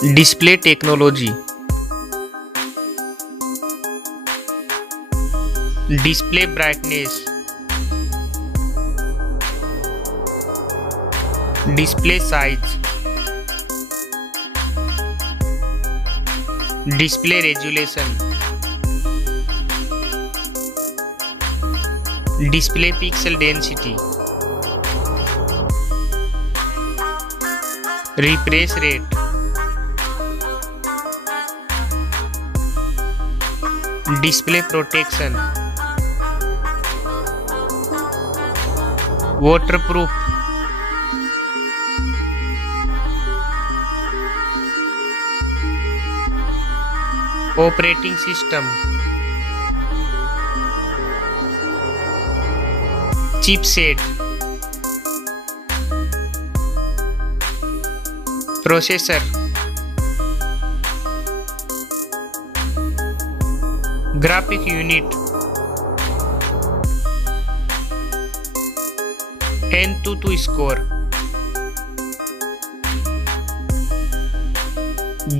Display technology. Display brightness. Display size. Display resolution. Display pixel density. Refresh rate. Display protection. Waterproof. Operating system. Chipset. Processor. Graphic unit. AnTuTu score.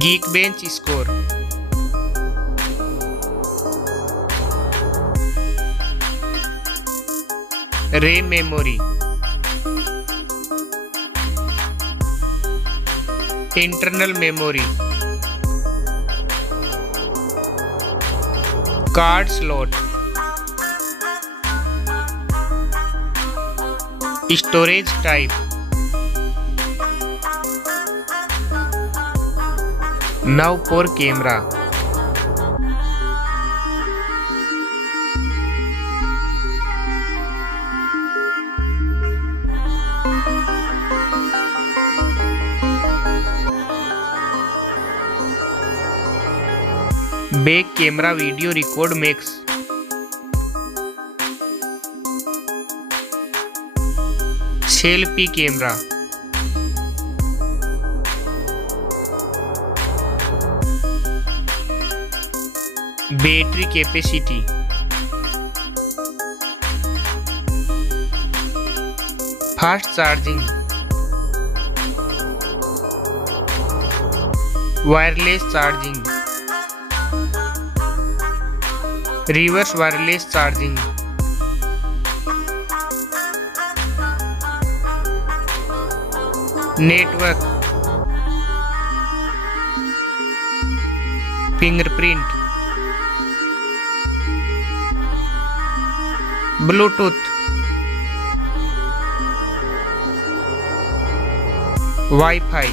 Geekbench score. RAM memory. Internal memory. Card slot. Storage type. Now for camera. Back camera video record makes. Selfie camera. Battery capacity. Fast charging. Wireless charging. Reverse wireless charging. Network. Fingerprint. Bluetooth. Wi-Fi.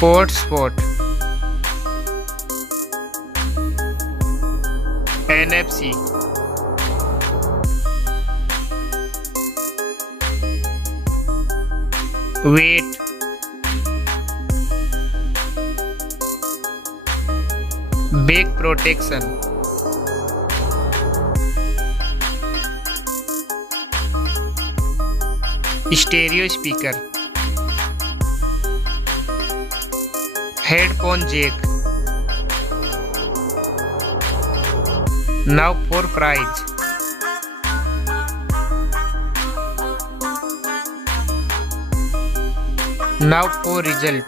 Hotspot. NFC. Weight. Back protection. Stereo speaker. Headphone jack. Now for price. Now for result.